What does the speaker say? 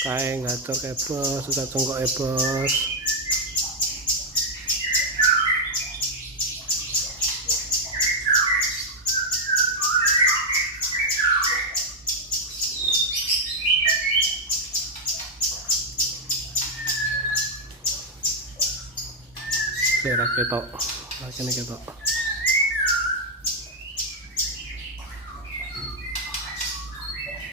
Kae ngatur kae bos, sudah congkok bos. Saya ketok, lagi nih ketok.